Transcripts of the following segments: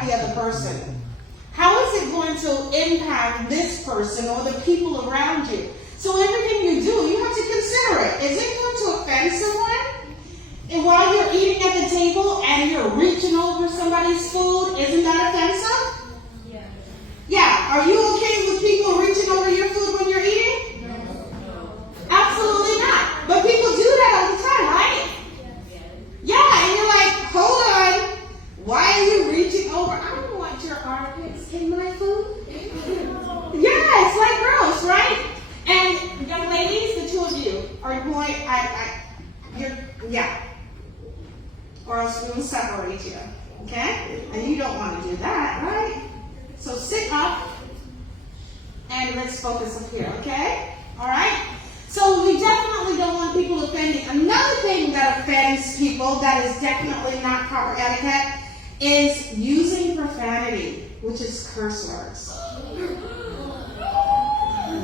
impact the other person? How is it going to impact this person or the people around you? So everything you do, you have to consider it. Is it going to offend someone? And while you're eating at the table and you're reaching over somebody's food, isn't that offensive? Yeah. Yeah. Are you okay with people reaching over your food when you're eating? No. Absolutely not. But people do that all the time, right? Yeah, and you're like, hold on. Why are you reaching over? I don't want your armpits in my food. Yeah, it's like gross, right? And young ladies, the two of you are going, yeah. Or else we will separate you, okay? And you don't want to do that, right? So sit up and let's focus up here, okay? All right? So we definitely don't want people offending. Another thing that offends people that is definitely not proper etiquette is using profanity, which is curse words.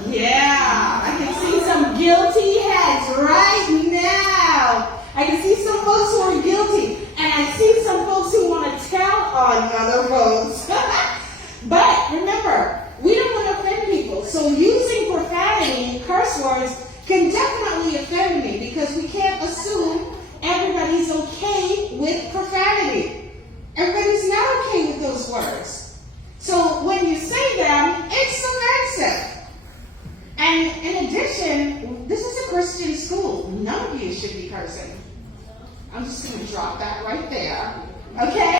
Yeah, I can see some guilty heads right now. I can see some folks who are guilty, and I see some folks who want to tell on other folks. But remember, we don't want to offend people, so using profanity, curse words, can definitely offend me because we can't assume everybody's okay with profanity. Everybody's not okay with those words. So when you say them, it's offensive. And in addition, this is a Christian school. None of you should be cursing. I'm just going to drop that right there. Okay?